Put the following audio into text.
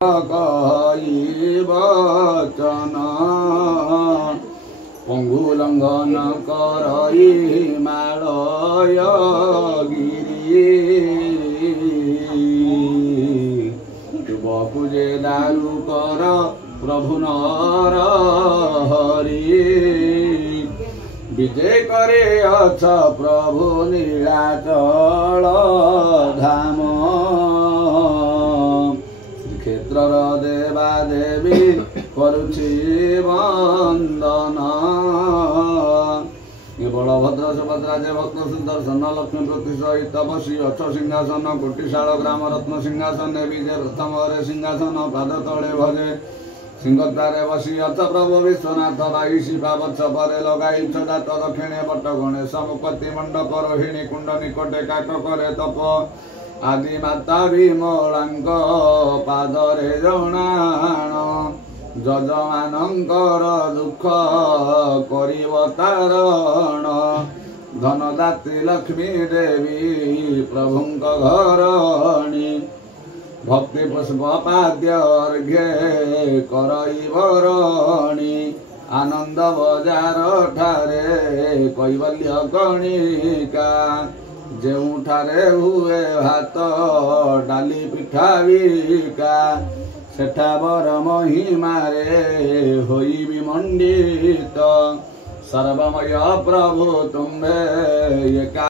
कही वचन पंगुलंघन करई मालय गिरी बपुजे दारु कर प्रभु नर हरि विजय करे अछ प्रभु नीलाचल धाम क्षेत्र देवा देवी करुछि वंदन बलभद्र सुभद्रा जय भक्त सुदर्शन लक्ष्मी प्रतिसहित बसी अक्ष सिंहासन कोटिशाल ग्राम रत्न सिंहासन विजय प्रथम हरे सिंहासन पाद तले भजे सिंहद्वारे बसी अथ प्रभु विश्वनाथ बाईसी पावछ परे लगाई दात दक्षिणे बट गणेश मुपति मंडप रोहिणी कुंड निकटे काक करे तप आदि माता विमलांक पादरे जणाण जजमानंकर दुख करिवतारण धनदात्री लक्ष्मी देवी प्रभुंक घरणी भक्ति पुष्प पाद्य अर्घ्ये करई बरणी आनंद बजार ठारे कैवल्य कणिका जेउठारे हुए भात डाली पिठा बिका सेठा बर महिमारे होई विमंडित सर्वमय प्रभु तुम्हे एका